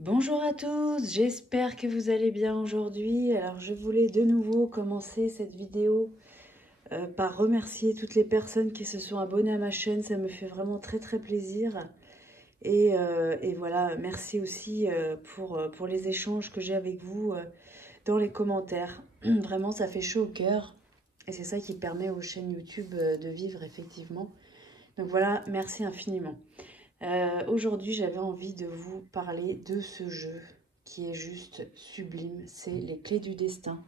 Bonjour à tous, j'espère que vous allez bien aujourd'hui. Alors je voulais de nouveau commencer cette vidéo par remercier toutes les personnes qui se sont abonnées à ma chaîne, ça me fait vraiment très plaisir. Et voilà, merci aussi pour les échanges que j'ai avec vous dans les commentaires. Vraiment, ça fait chaud au cœur et c'est ça qui permet aux chaînes YouTube de vivre effectivement. Donc voilà, merci infiniment. Aujourd'hui, j'avais envie de vous parler de ce jeu qui est juste sublime. C'est Les Clés du Destin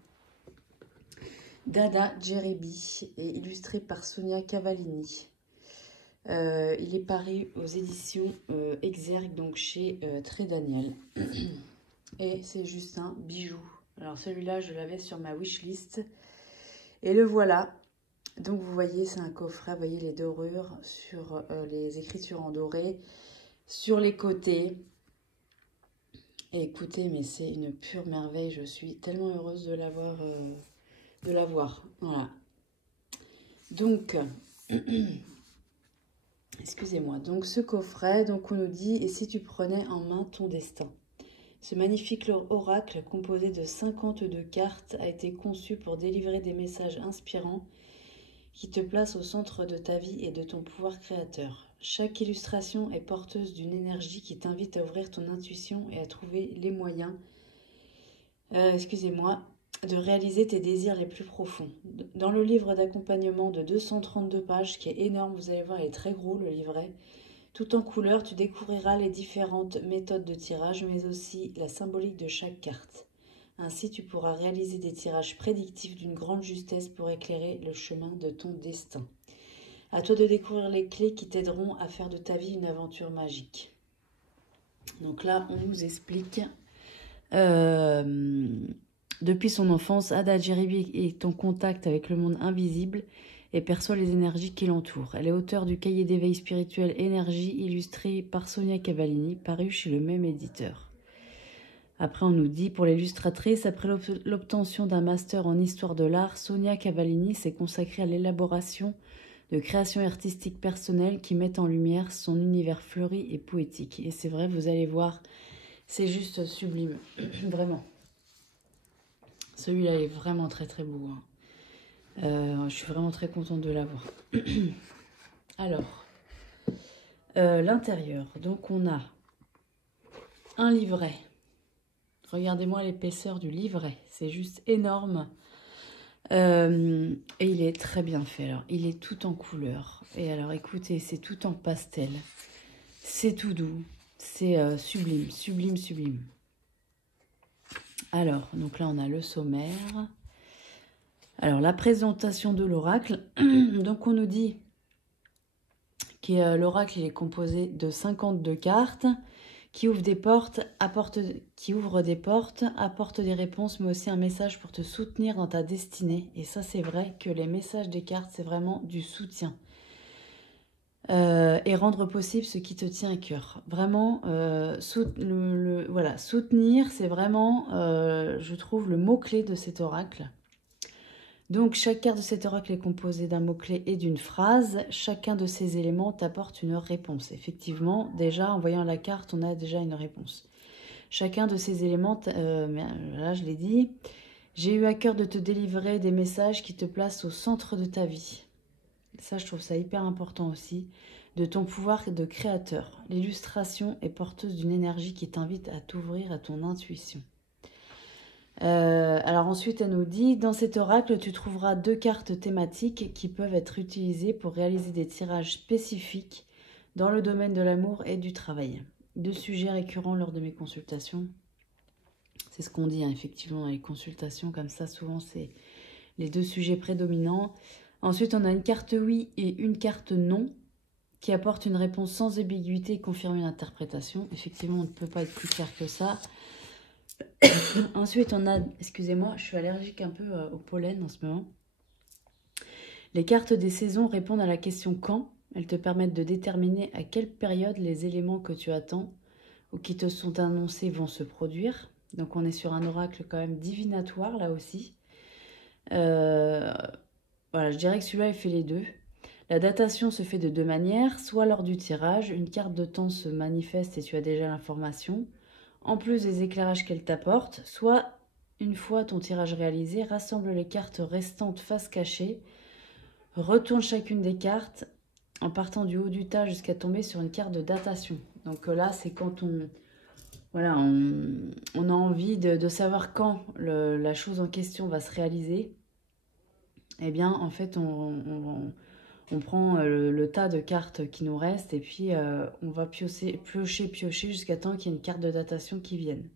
d'Ada Djerebi et illustré par Sonia Cavallini. Il est paru aux éditions Exergue, donc chez Très Daniel. Et c'est juste un bijou. Alors celui-là, je l'avais sur ma wishlist. Et le voilà. Donc vous voyez, c'est un coffret, vous voyez les dorures sur les écritures en doré, sur les côtés. Et écoutez, mais c'est une pure merveille. Je suis tellement heureuse de l'avoir, Voilà. Donc, excusez-moi. Donc, ce coffret, donc on nous dit, et si tu prenais en main ton destin? Ce magnifique oracle composé de 52 cartes a été conçu pour délivrer des messages inspirants qui te placent au centre de ta vie et de ton pouvoir créateur. Chaque illustration est porteuse d'une énergie qui t'invite à ouvrir ton intuition et à trouver les moyens de réaliser tes désirs les plus profonds. Dans le livre d'accompagnement de 232 pages, qui est énorme, vous allez voir, il est très gros le livret, tout en couleur, tu découvriras les différentes méthodes de tirage, mais aussi la symbolique de chaque carte. Ainsi, tu pourras réaliser des tirages prédictifs d'une grande justesse pour éclairer le chemin de ton destin. À toi de découvrir les clés qui t'aideront à faire de ta vie une aventure magique. Donc là, on nous explique... depuis son enfance, Ada Djerebi est en contact avec le monde invisible et perçoit les énergies qui l'entourent. Elle est auteure du cahier d'éveil spirituel Énergie, illustré par Sonia Cavallini, paru chez le même éditeur. Après, on nous dit, pour l'illustratrice, après l'obtention d'un master en histoire de l'art, Sonia Cavallini s'est consacrée à l'élaboration de créations artistiques personnelles qui mettent en lumière son univers fleuri et poétique. Et c'est vrai, vous allez voir, c'est juste sublime, vraiment. Celui-là est vraiment très beau. Je suis vraiment très contente de l'avoir. Alors, l'intérieur. Donc, on a un livret. Regardez-moi l'épaisseur du livret. C'est juste énorme. Et il est très bien fait. Alors, il est tout en couleur. Et alors, écoutez, c'est tout en pastel. C'est tout doux. C'est sublime. Alors, donc là, on a le sommaire. Alors, la présentation de l'oracle. Donc, on nous dit que l'oracle est composé de 52 cartes qui ouvrent des portes, apportent des réponses, mais aussi un message pour te soutenir dans ta destinée. Et ça, c'est vrai que les messages des cartes, c'est vraiment du soutien. Et rendre possible ce qui te tient à cœur. Vraiment, soutenir, c'est vraiment, je trouve, le mot-clé de cet oracle. Donc, chaque carte de cet oracle est composée d'un mot-clé et d'une phrase. Chacun de ces éléments t'apporte une réponse. Effectivement, déjà, en voyant la carte, on a déjà une réponse. Chacun de ces éléments, là, je l'ai dit, j'ai eu à cœur de te délivrer des messages qui te placent au centre de ta vie. Ça, je trouve ça hyper important aussi. De ton pouvoir de créateur. L'illustration est porteuse d'une énergie qui t'invite à t'ouvrir à ton intuition. Alors ensuite, elle nous dit, dans cet oracle, tu trouveras 2 cartes thématiques qui peuvent être utilisées pour réaliser des tirages spécifiques dans le domaine de l'amour et du travail. 2 sujets récurrents lors de mes consultations. C'est ce qu'on dit, hein, effectivement, dans les consultations, comme ça, souvent, c'est les 2 sujets prédominants. Ensuite, on a une carte oui et une carte non, qui apporte une réponse sans ambiguïté et confirme une interprétation. Effectivement, on ne peut pas être plus clair que ça. Ensuite, on a, excusez-moi, je suis allergique un peu au pollen en ce moment. Les cartes des saisons répondent à la question quand. Elles te permettent de déterminer à quelle période les éléments que tu attends ou qui te sont annoncés vont se produire. Donc on est sur un oracle quand même divinatoire là aussi. Voilà, je dirais que celui-là il fait les deux. La datation se fait de 2 manières, soit lors du tirage, une carte de temps se manifeste et tu as déjà l'information. en plus des éclairages qu'elle t'apporte, soit, une fois ton tirage réalisé, rassemble les cartes restantes face cachée, retourne chacune des cartes en partant du haut du tas jusqu'à tomber sur une carte de datation. Donc là, c'est quand voilà, on a envie de savoir quand la chose en question va se réaliser. Eh bien, en fait, on prend le tas de cartes qui nous restent et puis on va piocher jusqu'à temps qu'il y ait une carte de datation qui vienne.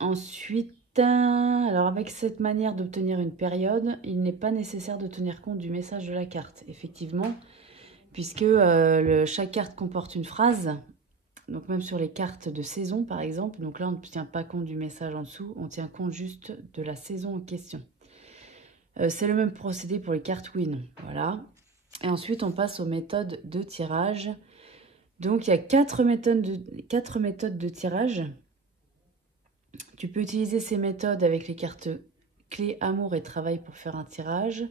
Ensuite, alors avec cette manière d'obtenir une période, il n'est pas nécessaire de tenir compte du message de la carte, effectivement, puisque chaque carte comporte une phrase. Donc même sur les cartes de saison, par exemple, donc là on ne tient pas compte du message en dessous, on tient compte juste de la saison en question. C'est le même procédé pour les cartes oui, non, voilà. Et ensuite on passe aux méthodes de tirage. Donc il y a 4 méthodes de tirage. Tu peux utiliser ces méthodes avec les cartes clés amour et travail pour faire un tirage.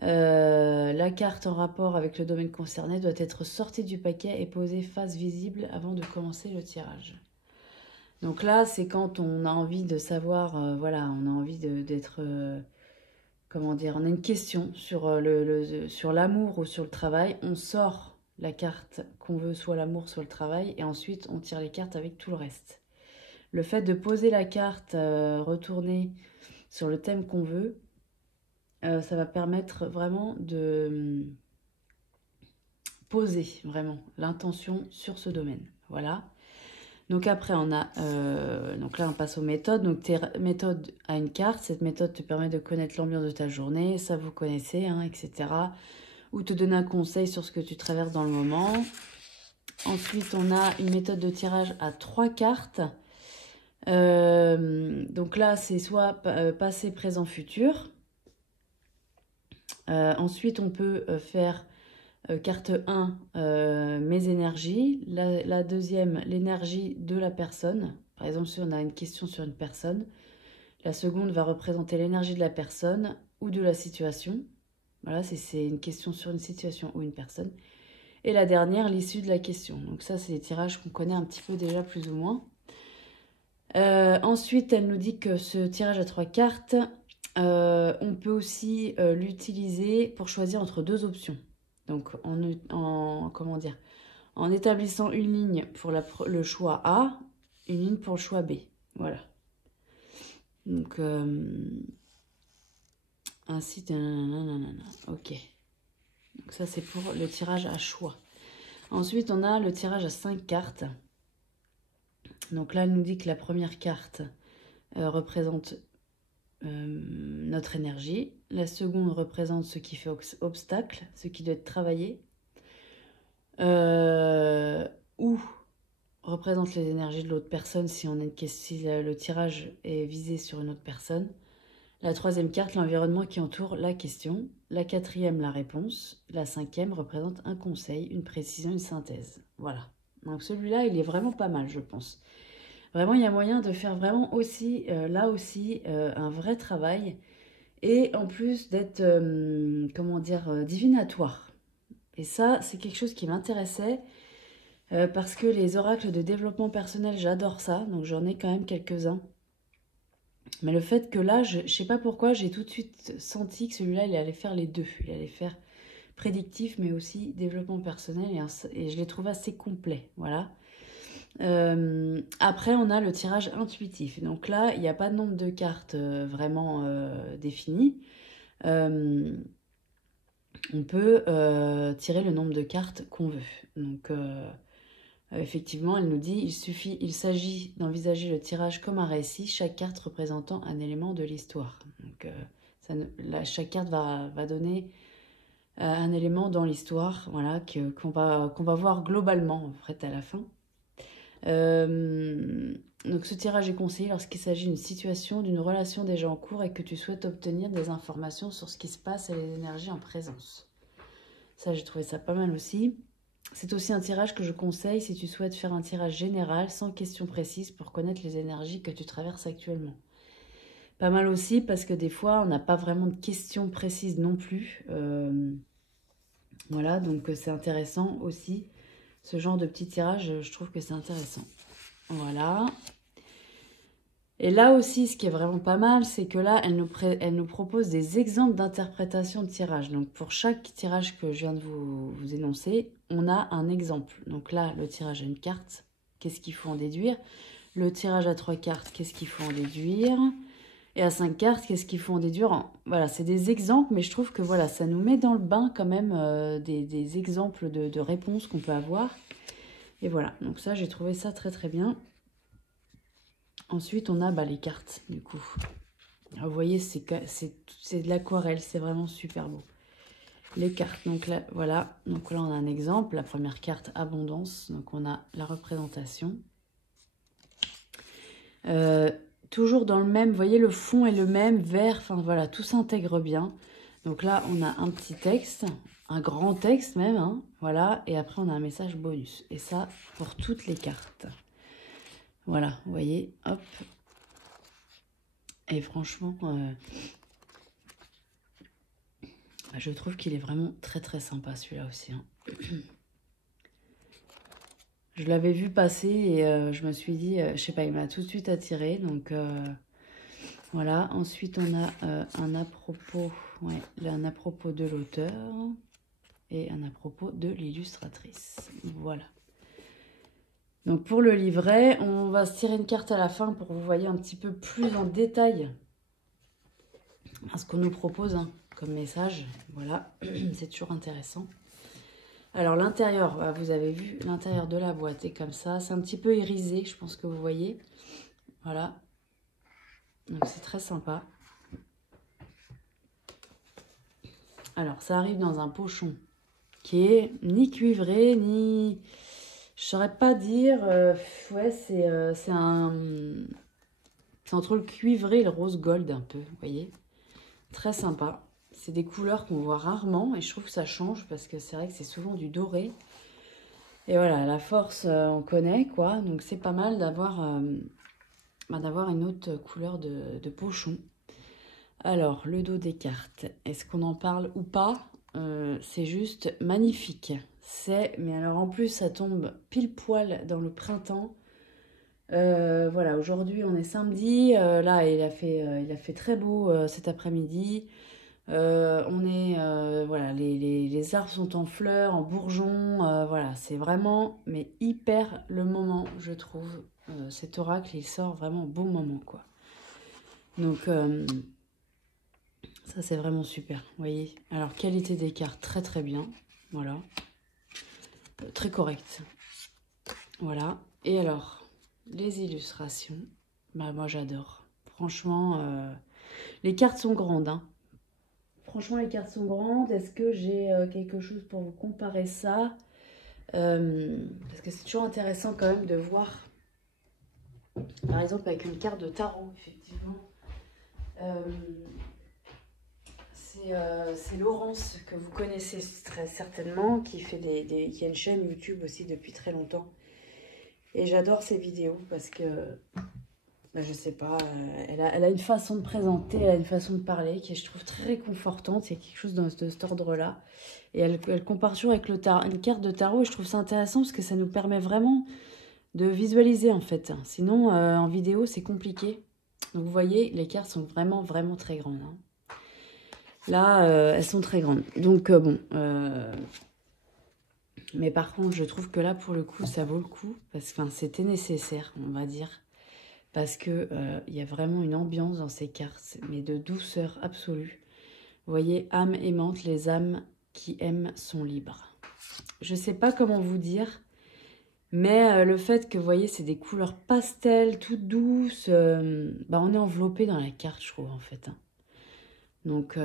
La carte en rapport avec le domaine concerné doit être sortie du paquet et posée face visible avant de commencer le tirage. Donc là, c'est quand on a envie de savoir, voilà, on a envie d'être, comment dire, on a une question sur sur l'amour ou sur le travail. On sort la carte qu'on veut, soit l'amour, soit le travail, et ensuite on tire les cartes avec tout le reste. Le fait de poser la carte retournée sur le thème qu'on veut, ça va permettre vraiment de poser vraiment l'intention sur ce domaine. Voilà. Donc après, on a, donc là on passe aux méthodes. Donc tes méthodes à une carte, cette méthode te permet de connaître l'ambiance de ta journée, ça vous connaissez, hein, etc. Ou te donner un conseil sur ce que tu traverses dans le moment. Ensuite, on a une méthode de tirage à 3 cartes. Donc là, c'est soit passé, présent, futur. Ensuite, on peut faire carte 1, mes énergies. La deuxième, l'énergie de la personne. Par exemple, si on a une question sur une personne, la seconde va représenter l'énergie de la personne ou de la situation. Voilà, c'est une question sur une situation ou une personne. Et la dernière, l'issue de la question. Donc ça, c'est des tirages qu'on connaît un petit peu déjà plus ou moins. Ensuite, elle nous dit que ce tirage à 3 cartes, on peut aussi l'utiliser pour choisir entre 2 options. Donc, comment dire, en établissant une ligne pour le choix A, une ligne pour le choix B. Voilà. Donc, ainsi, ok. Donc ça, c'est pour le tirage à choix. Ensuite, on a le tirage à 5 cartes. Donc là, elle nous dit que la première carte représente notre énergie. La seconde représente ce qui fait obstacle, ce qui doit être travaillé. Ou représente les énergies de l'autre personne si le tirage est visé sur une autre personne. La troisième carte, l'environnement qui entoure la question. La quatrième, la réponse. La cinquième représente un conseil, une précision, une synthèse. Voilà. Donc celui-là, il est vraiment pas mal, je pense. Vraiment, il y a moyen de faire vraiment aussi, là aussi, un vrai travail. Et en plus d'être, comment dire, divinatoire. Et ça, c'est quelque chose qui m'intéressait. Parce que les oracles de développement personnel, j'adore ça. Donc j'en ai quand même quelques-uns. Mais le fait que là, je ne sais pas pourquoi, j'ai tout de suite senti que celui-là, il allait faire les deux. Il allait faire prédictif, mais aussi développement personnel. Et je l'ai trouvé assez complet. Voilà. Après, on a le tirage intuitif. Donc là, il n'y a pas de nombre de cartes vraiment défini. On peut tirer le nombre de cartes qu'on veut. Donc, effectivement, elle nous dit il s'agit d'envisager le tirage comme un récit, chaque carte représentant un élément de l'histoire. Donc, chaque carte va donner un élément dans l'histoire, voilà, qu'on va voir globalement en fait à la fin. Donc ce tirage est conseillé lorsqu'il s'agit d'une situation, d'une relation déjà en cours et que tu souhaites obtenir des informations sur ce qui se passe et les énergies en présence. Ça, j'ai trouvé ça pas mal aussi. C'est aussi un tirage que je conseille si tu souhaites faire un tirage général sans question précise pour connaître les énergies que tu traverses actuellement. Pas mal aussi parce que des fois, on n'a pas vraiment de questions précises non plus. Voilà, donc c'est intéressant aussi Ce genre de petit tirage, je trouve que c'est intéressant. Voilà. Et là aussi, ce qui est vraiment pas mal, c'est que là, elle nous propose des exemples d'interprétation de tirage. Donc, pour chaque tirage que je viens de vous énoncer, on a un exemple. Donc là, le tirage à une carte, qu'est-ce qu'il faut en déduire? Le tirage à 3 cartes, qu'est-ce qu'il faut en déduire? Et à 5 cartes, qu'est-ce qu'il faut en déduire? Voilà, c'est des exemples, mais je trouve que voilà, ça nous met dans le bain quand même des exemples de réponses qu'on peut avoir. Et voilà, donc ça, j'ai trouvé ça très très bien. Ensuite, on a les cartes, du coup. Alors, vous voyez, c'est de l'aquarelle, c'est vraiment super beau. Les cartes, donc là, voilà. Donc là, on a un exemple. La première carte, abondance. Donc, on a la représentation. Toujours dans le même, vous voyez, le fond est le même, vert, enfin voilà, tout s'intègre bien. Donc là, on a un petit texte, un grand texte même, hein, voilà. Et après, on a un message bonus. Et ça, pour toutes les cartes. Voilà, vous voyez, hop. Et franchement, je trouve qu'il est vraiment très très sympa celui-là aussi. Hein. Je l'avais vu passer et je me suis dit, je sais pas, il m'a tout de suite attiré. Donc voilà, ensuite on a un à propos, ouais, un à propos de l'auteur et un à propos de l'illustratrice. Voilà. Donc pour le livret, on va se tirer une carte à la fin pour que vous voyez un petit peu plus en détail ce qu'on nous propose hein, comme message. Voilà, c'est toujours intéressant. Alors l'intérieur, vous avez vu, l'intérieur de la boîte est comme ça. C'est un petit peu irisé, je pense que vous voyez. Voilà. Donc c'est très sympa. Alors ça arrive dans un pochon qui est ni cuivré, ni... Je saurais pas dire, ouais, c'est entre le cuivré et le rose gold un peu, vous voyez. Très sympa. C'est des couleurs qu'on voit rarement et je trouve que ça change parce que c'est vrai que c'est souvent du doré. Et voilà, la force, on connaît quoi, donc c'est pas mal d'avoir une autre couleur de pochon. Alors, le dos des cartes, est-ce qu'on en parle ou pas? C'est juste magnifique. Mais alors en plus, ça tombe pile poil dans le printemps. Voilà, aujourd'hui on est samedi. Là, il a fait très beau cet après-midi. Voilà, les arbres sont en fleurs, en bourgeons. Voilà, c'est vraiment, mais hyper le moment, je trouve. Cet oracle, il sort vraiment au bon moment, quoi. Donc, ça, c'est vraiment super, vous voyez. Alors, qualité des cartes, très très bien. Voilà. Très correct. Voilà. Et alors, les illustrations. Moi, j'adore. Franchement, les cartes sont grandes, hein. Franchement, les cartes sont grandes. Est-ce que j'ai quelque chose pour vous comparer ça? Parce que c'est toujours intéressant quand même de voir, par exemple, avec une carte de tarot, effectivement. C'est Laurence, que vous connaissez très certainement, qui a une chaîne YouTube aussi depuis très longtemps. Et j'adore ses vidéos parce que, je sais pas, elle a une façon de présenter, elle a une façon de parler qui est, je trouve, très réconfortante. C'est quelque chose de cet ordre-là. Et elle compare toujours avec une carte de tarot et je trouve ça intéressant parce que ça nous permet vraiment de visualiser en fait. Sinon, en vidéo, c'est compliqué. Donc vous voyez, les cartes sont vraiment, vraiment très grandes. Hein. Là, elles sont très grandes. Donc, bon. Mais par contre, je trouve que là, pour le coup, ça vaut le coup. Parce que c'était nécessaire, on va dire. Parce que y a vraiment une ambiance dans ces cartes. Mais de douceur absolue. Vous voyez, âme aimante, les âmes qui aiment sont libres. Je ne sais pas comment vous dire. Mais le fait que, vous voyez, c'est des couleurs pastel, toutes douces. On est enveloppé dans la carte, je trouve, en fait. Hein. Donc,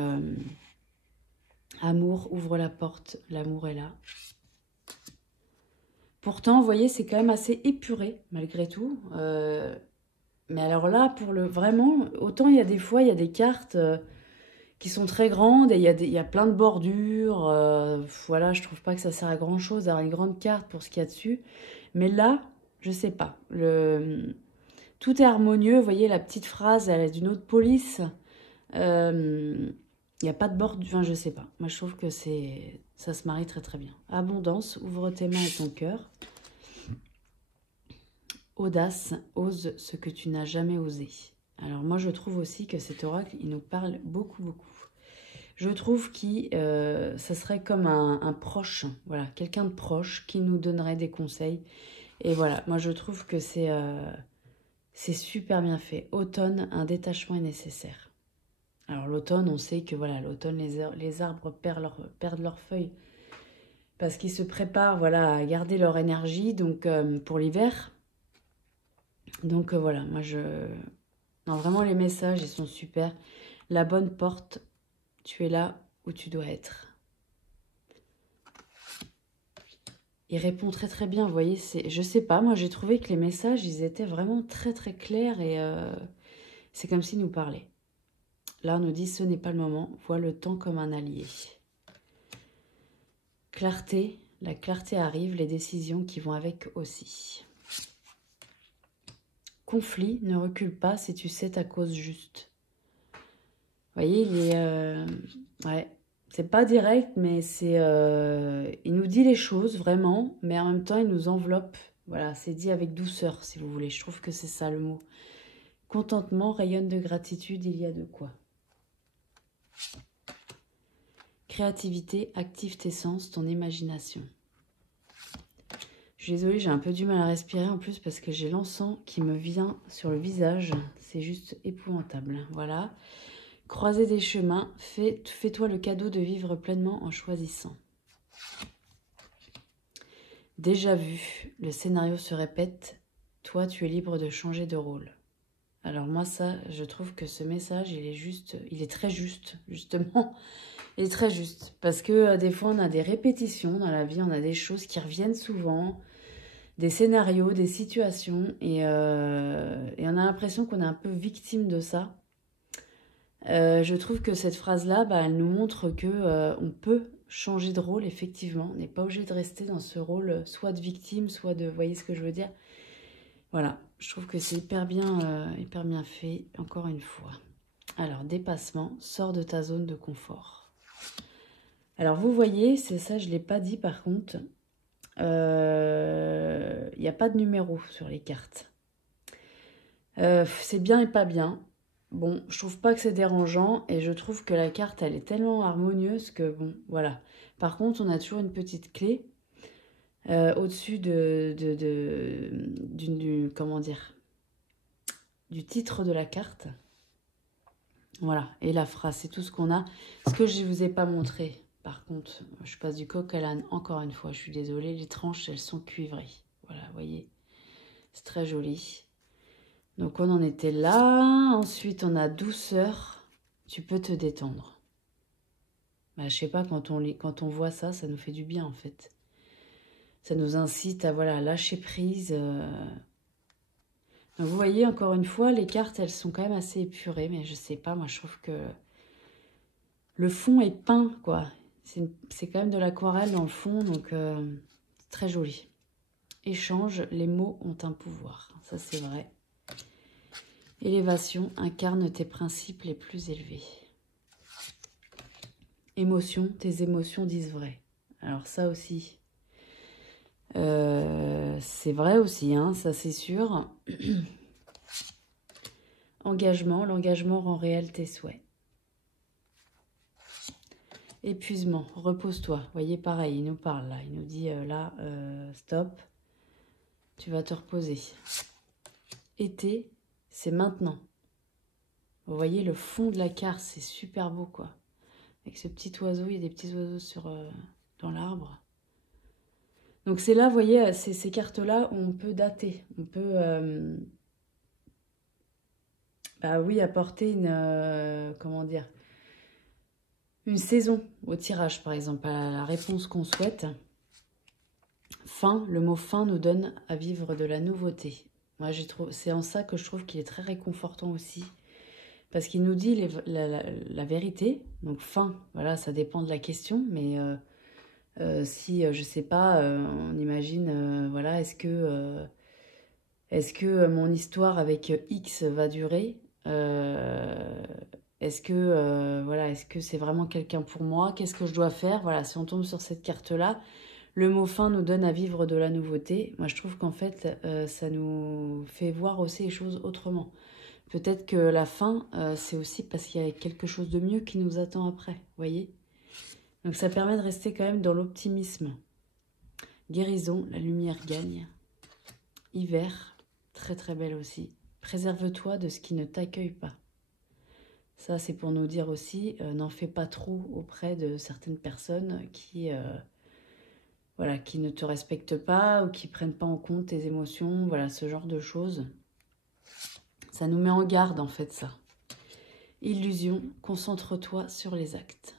amour, ouvre la porte, l'amour est là. Pourtant, vous voyez, c'est quand même assez épuré, malgré tout. Mais alors là, vraiment, autant il y a des fois, il y a des cartes qui sont très grandes et il y a plein de bordures. Voilà, je trouve pas que ça sert à grand-chose d'avoir une grande carte pour ce qu'il y a dessus. Mais là, je sais pas. Tout est harmonieux. Vous voyez, la petite phrase, elle est d'une autre police. Il n'y a pas de bord, enfin je sais pas. Moi je trouve que ça se marie très très bien. Abondance, ouvre tes mains et ton cœur. Audace, ose ce que tu n'as jamais osé. Alors moi je trouve aussi que cet oracle, il nous parle beaucoup beaucoup. Je trouve que ça serait comme un proche, voilà, quelqu'un de proche qui nous donnerait des conseils. Et voilà, moi je trouve que c'est super bien fait. Automne, un détachement est nécessaire. Alors l'automne, on sait que voilà, l'automne, les arbres perdent leurs feuilles parce qu'ils se préparent voilà, à garder leur énergie donc pour l'hiver. Donc voilà, moi je... Non, vraiment les messages, ils sont super. La bonne porte, tu es là où tu dois être. Il répond très très bien, vous voyez, je sais pas, moi j'ai trouvé que les messages, ils étaient vraiment très très clairs et c'est comme s'il nous parlait. Là, on nous dit, ce n'est pas le moment, vois le temps comme un allié. Clarté, la clarté arrive, les décisions qui vont avec aussi. Conflit, ne recule pas si tu sais ta cause juste. Vous voyez, il est... ouais, c'est pas direct, mais c'est... il nous dit les choses, vraiment, mais en même temps, il nous enveloppe. Voilà, c'est dit avec douceur, si vous voulez. Je trouve que c'est ça le mot. Contentement, rayonne de gratitude, il y a de quoi. Créativité, active tes sens, ton imagination. Je suis désolée, j'ai un peu du mal à respirer en plus parce que j'ai l'encens qui me vient sur le visage. C'est juste épouvantable. Voilà. Croiser des chemins, fais-toi le cadeau de vivre pleinement en choisissant. Déjà vu, le scénario se répète. Toi, tu es libre de changer de rôle. Alors moi, ça, je trouve que ce message, il est très juste, justement. Il est très juste. Parce que des fois, on a des répétitions dans la vie, on a des choses qui reviennent souvent, des scénarios, des situations, et on a l'impression qu'on est un peu victime de ça. Je trouve que cette phrase-là, bah, elle nous montre que on peut changer de rôle, effectivement. On n'est pas obligé de rester dans ce rôle soit de victime, soit de... Vous voyez ce que je veux dire? Voilà, je trouve que c'est hyper bien fait, encore une fois. Alors, dépassement, sors de ta zone de confort. Alors, vous voyez, c'est ça, je ne l'ai pas dit par contre. Il n'y a pas de numéro sur les cartes. C'est bien et pas bien. Bon, je trouve pas que c'est dérangeant et je trouve que la carte, elle est tellement harmonieuse que bon, voilà. Par contre, on a toujours une petite clé au-dessus comment dire, du titre de la carte. Voilà, et la phrase, c'est tout ce qu'on a. Ce que je ne vous ai pas montré, par contre, je passe du coq à l'âne, encore une fois, je suis désolée, les tranches, elles sont cuivrées. Voilà, vous voyez, c'est très joli. Donc on en était là, ensuite on a douceur, tu peux te détendre. Bah, je sais pas, quand on voit ça, ça nous fait du bien en fait. Ça nous incite à voilà, lâcher prise. Donc, vous voyez, encore une fois, les cartes, elles sont quand même assez épurées, mais je sais pas, moi je trouve que le fond est peint, quoi. C'est quand même de l'aquarelle dans le fond, donc c'est très joli. Échange, les mots ont un pouvoir, ça c'est vrai. Élévation, incarne tes principes les plus élevés. Émotion, tes émotions disent vrai. Alors ça aussi, c'est vrai aussi, hein, ça c'est sûr. Engagement, l'engagement rend réel tes souhaits. Épuisement, repose-toi. Vous voyez, pareil, il nous parle là. Il nous dit stop, tu vas te reposer. Été, c'est maintenant. Vous voyez, le fond de la carte, c'est super beau, quoi. Avec ce petit oiseau, il y a des petits oiseaux dans l'arbre. Donc c'est là, vous voyez, ces cartes-là, on peut dater. On peut, bah oui, apporter comment dire, une saison au tirage, par exemple, à la réponse qu'on souhaite. Fin, le mot fin nous donne à vivre de la nouveauté. Moi, c'est en ça que je trouve qu'il est très réconfortant aussi. Parce qu'il nous dit la vérité. Donc, fin, voilà, ça dépend de la question. Mais si, je sais pas, on imagine, voilà, est-ce que mon histoire avec X va durer Est-ce que voilà, est-ce que c'est vraiment quelqu'un pour moi? Qu'est-ce que je dois faire? Voilà, si on tombe sur cette carte-là, le mot fin nous donne à vivre de la nouveauté. Moi, je trouve qu'en fait, ça nous fait voir aussi les choses autrement. Peut-être que la fin, c'est aussi parce qu'il y a quelque chose de mieux qui nous attend après, vous voyez? Donc ça permet de rester quand même dans l'optimisme. Guérison, la lumière gagne. Hiver, très très belle aussi. Préserve-toi de ce qui ne t'accueille pas. Ça, c'est pour nous dire aussi, n'en fais pas trop auprès de certaines personnes voilà, qui ne te respectent pas ou qui ne prennent pas en compte tes émotions, voilà, ce genre de choses. Ça nous met en garde, en fait, ça. Illusion, concentre-toi sur les actes.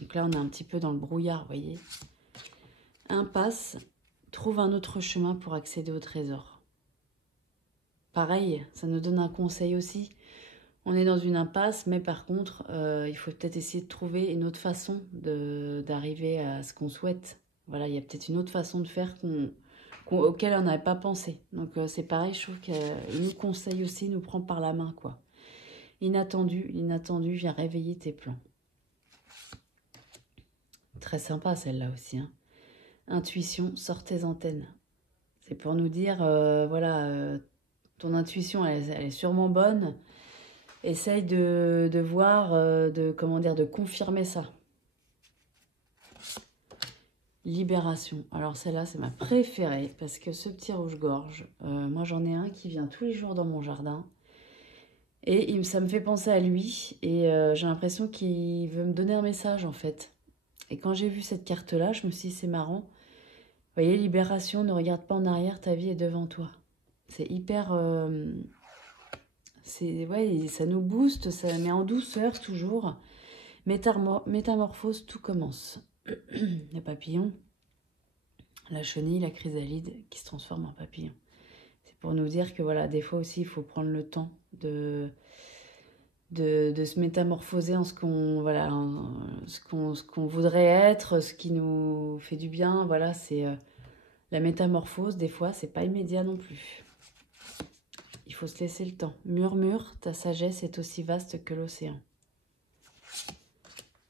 Donc là, on est un petit peu dans le brouillard, vous voyez. Impasse, trouve un autre chemin pour accéder au trésor. Pareil, ça nous donne un conseil aussi. On est dans une impasse, mais par contre, il faut peut-être essayer de trouver une autre façon d'arriver à ce qu'on souhaite. Voilà, il y a peut-être une autre façon de faire auquel on n'avait pas pensé. Donc c'est pareil, je trouve qu'il nous conseille aussi, nous prend par la main, quoi. L'inattendu vient réveiller tes plans. Très sympa celle-là aussi, hein. Intuition, sors tes antennes. C'est pour nous dire, voilà, ton intuition, elle est sûrement bonne. Essaye de voir, comment dire, de confirmer ça. Libération. Alors celle-là, c'est ma préférée parce que ce petit rouge-gorge, moi j'en ai un qui vient tous les jours dans mon jardin. Et ça me fait penser à lui et j'ai l'impression qu'il veut me donner un message en fait. Et quand j'ai vu cette carte-là, je me suis dit c'est marrant. Vous voyez, libération, ne regarde pas en arrière, ta vie est devant toi. C'est hyper... ouais, ça nous booste, ça met en douceur toujours. Métamorphose, tout commence. Les papillons, la chenille, la chrysalide qui se transforme en papillon. C'est pour nous dire que voilà, des fois aussi, il faut prendre le temps de se métamorphoser en ce qu'on voilà, ce qu'on voudrait être, ce qui nous fait du bien. Voilà, c'est la métamorphose, des fois, c'est pas immédiat non plus. Il faut se laisser le temps. Murmure, ta sagesse est aussi vaste que l'océan.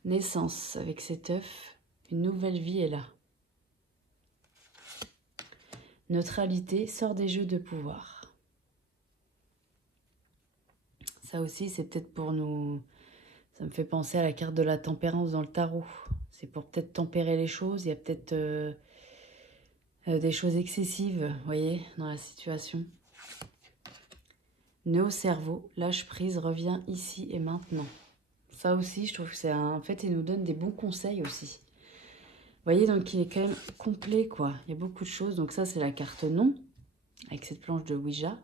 Naissance, avec cet œuf, une nouvelle vie est là. Neutralité, sort des jeux de pouvoir. Ça aussi, c'est peut-être pour nous... Ça me fait penser à la carte de la tempérance dans le tarot. C'est pour peut-être tempérer les choses. Il y a peut-être des choses excessives, vous voyez, dans la situation. Nœud au cerveau, lâche prise, reviens ici et maintenant. Ça aussi, je trouve que c'est en fait, il nous donne des bons conseils aussi. Vous voyez, donc il est quand même complet, quoi. Il y a beaucoup de choses. Donc ça, c'est la carte non, avec cette planche de Ouija.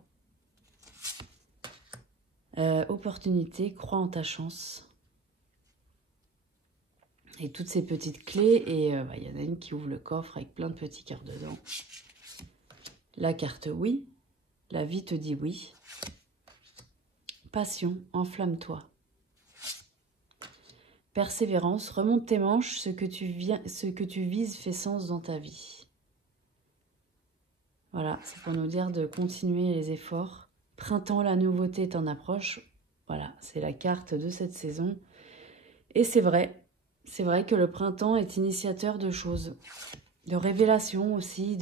Opportunité, crois en ta chance. Et toutes ces petites clés. Et il y en a une qui ouvre le coffre avec plein de petits cœurs dedans. La carte oui. La vie te dit oui. Passion, enflamme-toi. Persévérance, remonte tes manches, ce que tu vises fait sens dans ta vie. Voilà, c'est pour nous dire de continuer les efforts. Printemps, la nouveauté t'en approche. Voilà, c'est la carte de cette saison. Et c'est vrai que le printemps est initiateur de choses, de révélations aussi,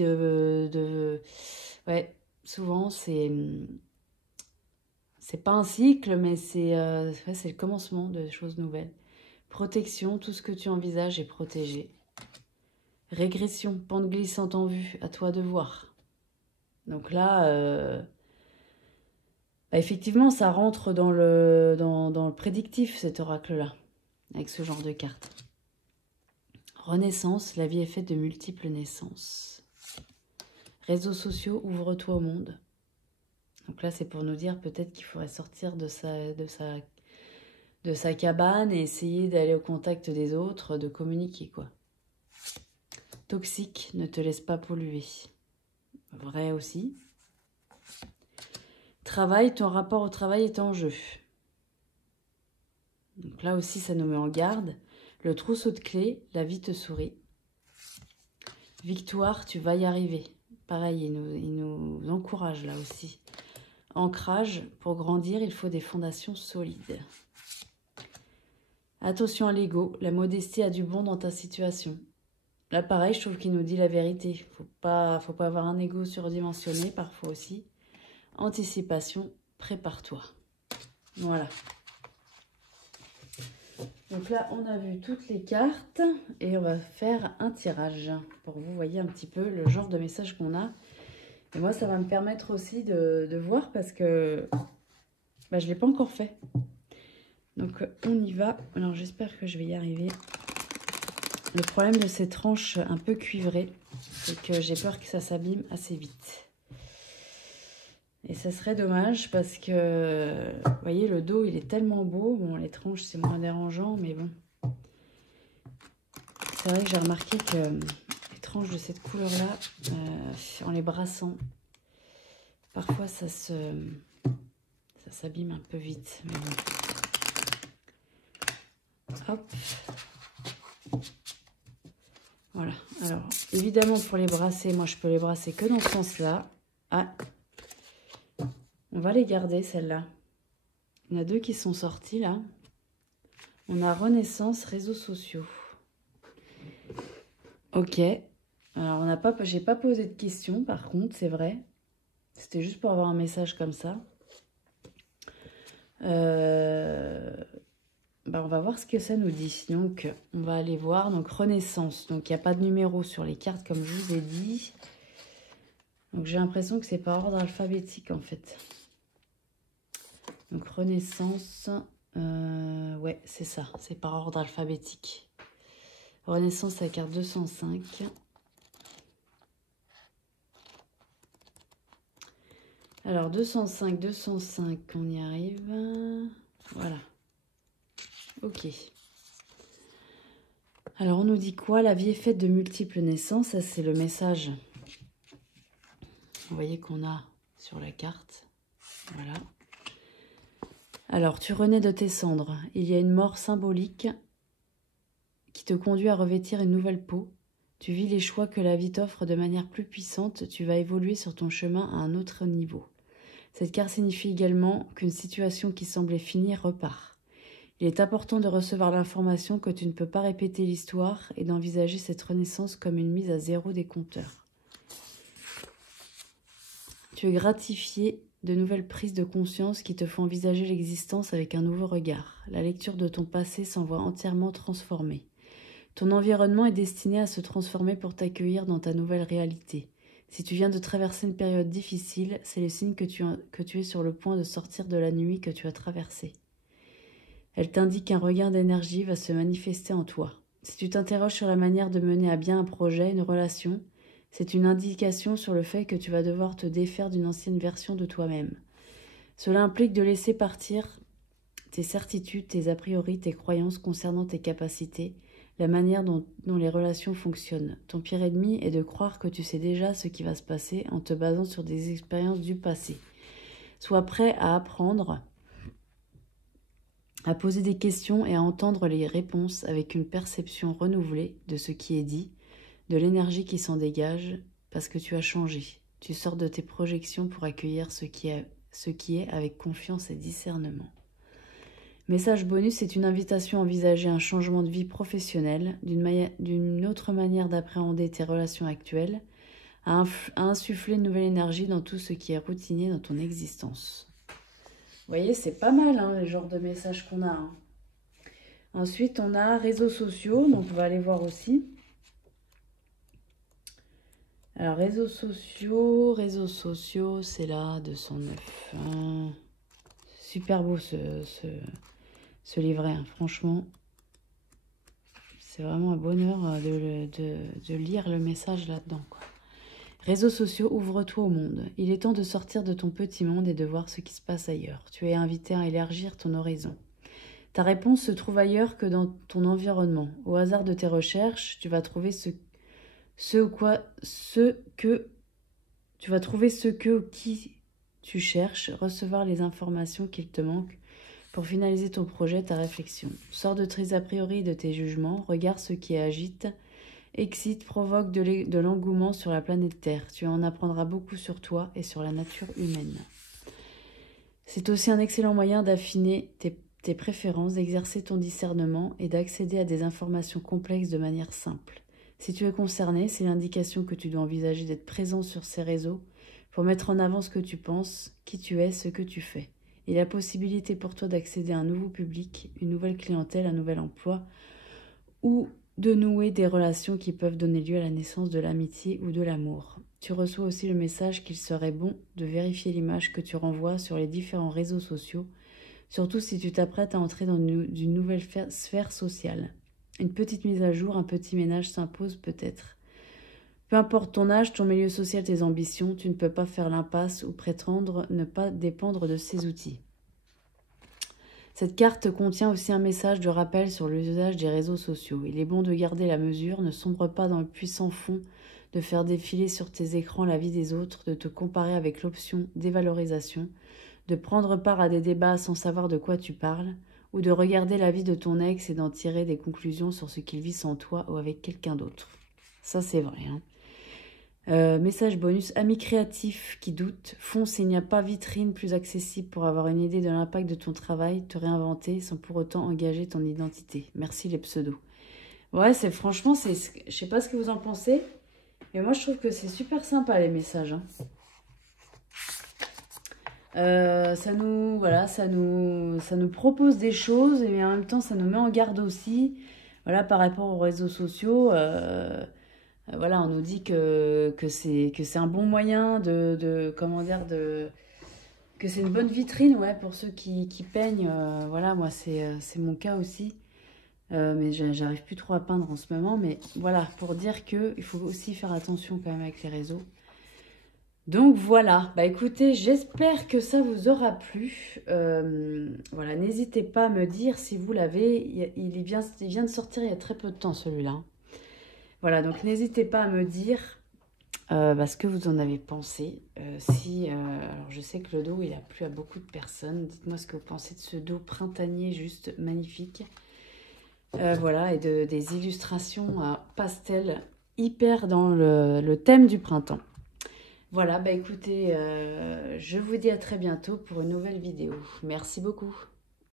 ouais, souvent c'est pas un cycle, mais c'est le commencement de choses nouvelles. Protection, tout ce que tu envisages est protégé. Régression, pente glissante en vue, à toi de voir. Donc là, effectivement, ça rentre dans le prédictif, cet oracle-là, avec ce genre de carte. Renaissance, la vie est faite de multiples naissances. Réseaux sociaux, ouvre-toi au monde. Donc là, c'est pour nous dire peut-être qu'il faudrait sortir de sa cabane et essayer d'aller au contact des autres, de communiquer, quoi. Toxique, ne te laisse pas polluer. Vrai aussi. Travail, ton rapport au travail est en jeu. Donc là aussi, ça nous met en garde. Le trousseau de clés, la vie te sourit. Victoire, tu vas y arriver. Pareil, il nous encourage là aussi. Ancrage, pour grandir, il faut des fondations solides. Attention à l'ego, la modestie a du bon dans ta situation. Là, pareil, je trouve qu'il nous dit la vérité. Faut pas avoir un ego surdimensionné, parfois aussi. Anticipation, prépare-toi. Voilà. Donc là, on a vu toutes les cartes et on va faire un tirage pour que vous voyez un petit peu le genre de message qu'on a. Et moi, ça va me permettre aussi de voir parce que je ne l'ai pas encore fait. Donc, on y va. Alors, j'espère que je vais y arriver. Le problème de ces tranches un peu cuivrées, c'est que j'ai peur que ça s'abîme assez vite. Et ça serait dommage parce que, vous voyez, le dos, il est tellement beau. Bon, les tranches, c'est moins dérangeant, mais bon. C'est vrai que j'ai remarqué que les tranches de cette couleur-là, en les brassant, parfois ça s'abîme un peu vite. Mais bon. Hop. Voilà. Alors, évidemment, pour les brasser, moi, je peux les brasser que dans ce sens-là. Ah. On va les garder, celles-là. Il y en a deux qui sont sorties, là. On a Renaissance, réseaux sociaux. Ok. Alors, j'ai pas posé de questions, par contre, c'est vrai. C'était juste pour avoir un message comme ça. On va voir ce que ça nous dit. Donc, on va aller voir. Donc, Renaissance. Donc, il n'y a pas de numéro sur les cartes, comme je vous ai dit. Donc, j'ai l'impression que c'est par ordre alphabétique, en fait. Donc, Renaissance. Ouais, c'est ça. C'est par ordre alphabétique. Renaissance, la carte 205. Alors, 205, 205, on y arrive. Voilà. Ok. Alors, on nous dit quoi? La vie est faite de multiples naissances. Ça, c'est le message. Vous voyez qu'on a sur la carte. Voilà. Alors, tu renais de tes cendres. Il y a une mort symbolique qui te conduit à revêtir une nouvelle peau. Tu vis les choix que la vie t'offre de manière plus puissante. Tu vas évoluer sur ton chemin à un autre niveau. Cette carte signifie également qu'une situation qui semblait finie repart. Il est important de recevoir l'information que tu ne peux pas répéter l'histoire et d'envisager cette renaissance comme une mise à zéro des compteurs. Tu es gratifié de nouvelles prises de conscience qui te font envisager l'existence avec un nouveau regard. La lecture de ton passé s'en voit entièrement transformée. Ton environnement est destiné à se transformer pour t'accueillir dans ta nouvelle réalité. Si tu viens de traverser une période difficile, c'est le signe que tu es sur le point de sortir de la nuit que tu as traversée. Elle t'indique qu'un regain d'énergie va se manifester en toi. Si tu t'interroges sur la manière de mener à bien un projet, une relation, c'est une indication sur le fait que tu vas devoir te défaire d'une ancienne version de toi-même. Cela implique de laisser partir tes certitudes, tes a priori, tes croyances concernant tes capacités, la manière dont les relations fonctionnent. Ton pire ennemi est de croire que tu sais déjà ce qui va se passer en te basant sur des expériences du passé. Sois prêt à apprendre, à poser des questions et à entendre les réponses avec une perception renouvelée de ce qui est dit, de l'énergie qui s'en dégage, parce que tu as changé. Tu sors de tes projections pour accueillir ce qui est avec confiance et discernement. Message bonus, c'est une invitation à envisager un changement de vie professionnelle, d'une autre manière d'appréhender tes relations actuelles, à insuffler une nouvelle énergie dans tout ce qui est routinier dans ton existence. Vous voyez, c'est pas mal, hein, les genres de messages qu'on a. Hein. Ensuite, on a réseaux sociaux, donc on va aller voir aussi. Alors, réseaux sociaux, c'est là, 209. Super beau ce livret, hein. Franchement. C'est vraiment un bonheur de lire le message là-dedans, quoi. Réseaux sociaux, ouvre-toi au monde. Il est temps de sortir de ton petit monde et de voir ce qui se passe ailleurs. Tu es invité à élargir ton horizon. Ta réponse se trouve ailleurs que dans ton environnement. Au hasard de tes recherches, tu vas trouver ce qui tu cherches, recevoir les informations qu'il te manque pour finaliser ton projet, ta réflexion. Sors de tes a priori et de tes jugements, regarde ce qui agite, excite, provoque de l'engouement sur la planète Terre. Tu en apprendras beaucoup sur toi et sur la nature humaine. C'est aussi un excellent moyen d'affiner tes préférences, d'exercer ton discernement et d'accéder à des informations complexes de manière simple. Si tu es concerné, c'est l'indication que tu dois envisager d'être présent sur ces réseaux pour mettre en avant ce que tu penses, qui tu es, ce que tu fais. Et la possibilité pour toi d'accéder à un nouveau public, une nouvelle clientèle, un nouvel emploi, ou de nouer des relations qui peuvent donner lieu à la naissance de l'amitié ou de l'amour. Tu reçois aussi le message qu'il serait bon de vérifier l'image que tu renvoies sur les différents réseaux sociaux, surtout si tu t'apprêtes à entrer dans une nouvelle sphère sociale. Une petite mise à jour, un petit ménage s'impose peut-être. Peu importe ton âge, ton milieu social, tes ambitions, tu ne peux pas faire l'impasse ou prétendre ne pas dépendre de ces outils. Cette carte contient aussi un message de rappel sur l'usage des réseaux sociaux. Il est bon de garder la mesure, ne sombre pas dans le puissant fond, de faire défiler sur tes écrans la vie des autres, de te comparer avec l'option dévalorisation, de prendre part à des débats sans savoir de quoi tu parles, ou de regarder la vie de ton ex et d'en tirer des conclusions sur ce qu'il vit sans toi ou avec quelqu'un d'autre. Ça, c'est vrai, hein. Message bonus, amis créatifs qui doutent, fonce, il n'y a pas vitrine plus accessible pour avoir une idée de l'impact de ton travail, te réinventer sans pour autant engager ton identité. Merci les pseudos. Ouais, franchement, je sais pas ce que vous en pensez, mais moi je trouve que c'est super sympa les messages, hein. Ça nous propose des choses et en même temps ça nous met en garde aussi. Voilà, par rapport aux réseaux sociaux. Voilà, on nous dit que c'est un bon moyen que c'est une bonne vitrine, ouais, pour ceux qui peignent. Voilà, moi c'est mon cas aussi. Mais j'arrive plus trop à peindre en ce moment. Mais voilà, pour dire qu'il faut aussi faire attention quand même avec les réseaux. Donc voilà, bah écoutez, j'espère que ça vous aura plu. Voilà, n'hésitez pas à me dire si vous l'avez. Il vient de sortir il y a très peu de temps celui-là. Voilà, donc n'hésitez pas à me dire ce que vous en avez pensé. Alors je sais que le dos, il a plu à beaucoup de personnes. Dites-moi ce que vous pensez de ce dos printanier juste magnifique. Voilà, et des illustrations à pastel hyper dans le thème du printemps. Voilà, bah écoutez, je vous dis à très bientôt pour une nouvelle vidéo. Merci beaucoup.